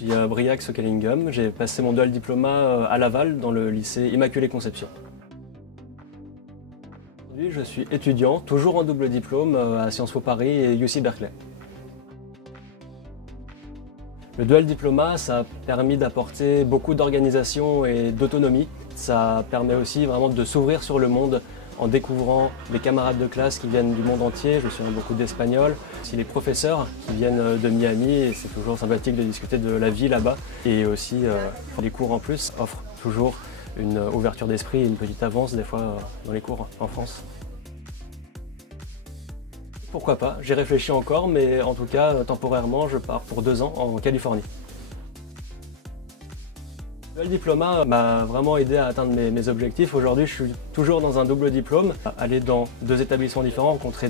Je suis à Briac-Sokelingum. J'ai passé mon dual diplôma à Laval, dans le lycée Immaculée Conception. Aujourd'hui, je suis étudiant, toujours en double diplôme à Sciences Po Paris et UC Berkeley. Le dual diplôma, ça a permis d'apporter beaucoup d'organisation et d'autonomie. Ça permet aussi vraiment de s'ouvrir sur le monde en découvrant les camarades de classe qui viennent du monde entier. Je suis beaucoup d'Espagnols, aussi les professeurs qui viennent de Miami, et c'est toujours sympathique de discuter de la vie là-bas. Et aussi, les cours en plus offrent toujours une ouverture d'esprit et une petite avance des fois dans les cours en France. Pourquoi pas, j'y réfléchis encore, mais en tout cas, temporairement, je pars pour 2 ans en Californie. Le diplôma m'a vraiment aidé à atteindre mes objectifs. Aujourd'hui, je suis toujours dans un double diplôme, aller dans 2 établissements différents, rencontrer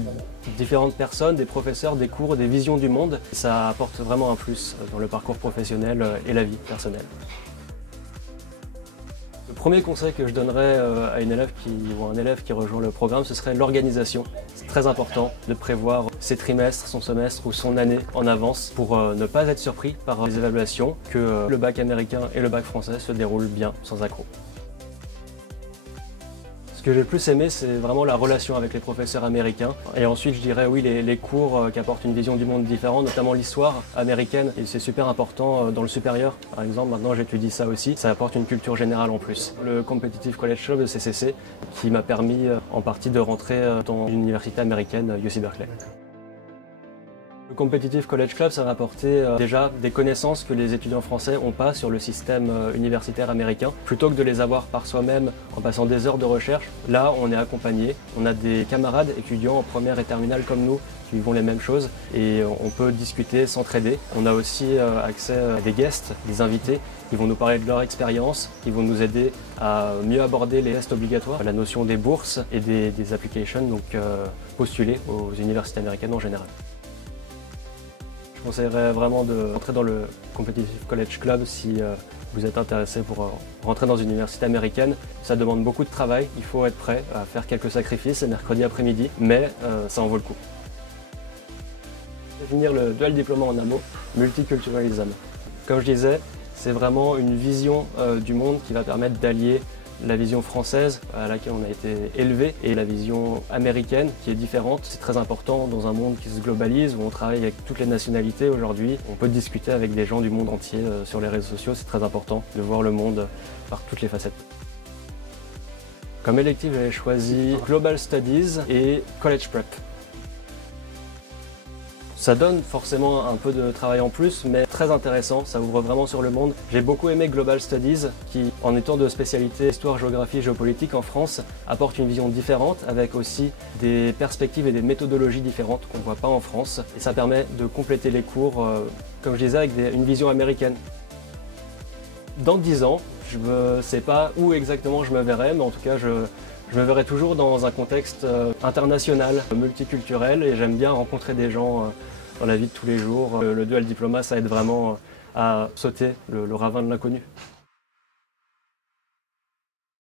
différentes personnes, des professeurs, des cours, des visions du monde. Ça apporte vraiment un plus dans le parcours professionnel et la vie personnelle. Le premier conseil que je donnerais à une élève ou un élève qui rejoint le programme, ce serait l'organisation. C'est très important de prévoir ses trimestres, son semestre ou son année en avance pour ne pas être surpris par les évaluations, que le bac américain et le bac français se déroulent bien, sans accroc. Ce que j'ai le plus aimé, c'est vraiment la relation avec les professeurs américains. Et ensuite, je dirais oui, les cours qui apportent une vision du monde différente, notamment l'histoire américaine. Et c'est super important dans le supérieur. Par exemple, maintenant j'étudie ça aussi. Ça apporte une culture générale en plus. Le Competitive College Club, le CCC, qui m'a permis en partie de rentrer dans une université américaine, UC Berkeley. Le Competitive College Club, ça va apporter déjà des connaissances que les étudiants français n'ont pas sur le système universitaire américain. Plutôt que de les avoir par soi-même en passant des heures de recherche, là on est accompagné. On a des camarades étudiants en première et terminale comme nous qui vivent les mêmes choses et on peut discuter, s'entraider. On a aussi accès à des guests, des invités qui vont nous parler de leur expérience, qui vont nous aider à mieux aborder les tests obligatoires, la notion des bourses et des applications, donc postuler aux universités américaines en général. Je conseillerais vraiment de rentrer dans le Competitive College Club si vous êtes intéressé pour rentrer dans une université américaine. Ça demande beaucoup de travail, il faut être prêt à faire quelques sacrifices, c'est mercredi après-midi, mais ça en vaut le coup. Définir le dual diplôme en un mot, multiculturalisme. Comme je disais, c'est vraiment une vision du monde qui va permettre d'allier la vision française à laquelle on a été élevé et la vision américaine qui est différente. C'est très important dans un monde qui se globalise, où on travaille avec toutes les nationalités aujourd'hui. On peut discuter avec des gens du monde entier sur les réseaux sociaux, c'est très important de voir le monde par toutes les facettes. Comme élective, j'avais choisi Global Studies et College Prep. Ça donne forcément un peu de travail en plus, mais très intéressant, ça ouvre vraiment sur le monde. J'ai beaucoup aimé Global Studies, qui, en étant de spécialité histoire, géographie, géopolitique en France, apporte une vision différente, avec aussi des perspectives et des méthodologies différentes qu'on ne voit pas en France. Et ça permet de compléter les cours, comme je disais, avec une vision américaine. Dans 10 ans, je ne sais pas où exactement je me verrai, mais en tout cas, je me verrai toujours dans un contexte international, multiculturel, et j'aime bien rencontrer des gens dans la vie de tous les jours. Le dual diplôma, ça aide vraiment à sauter le ravin de l'inconnu.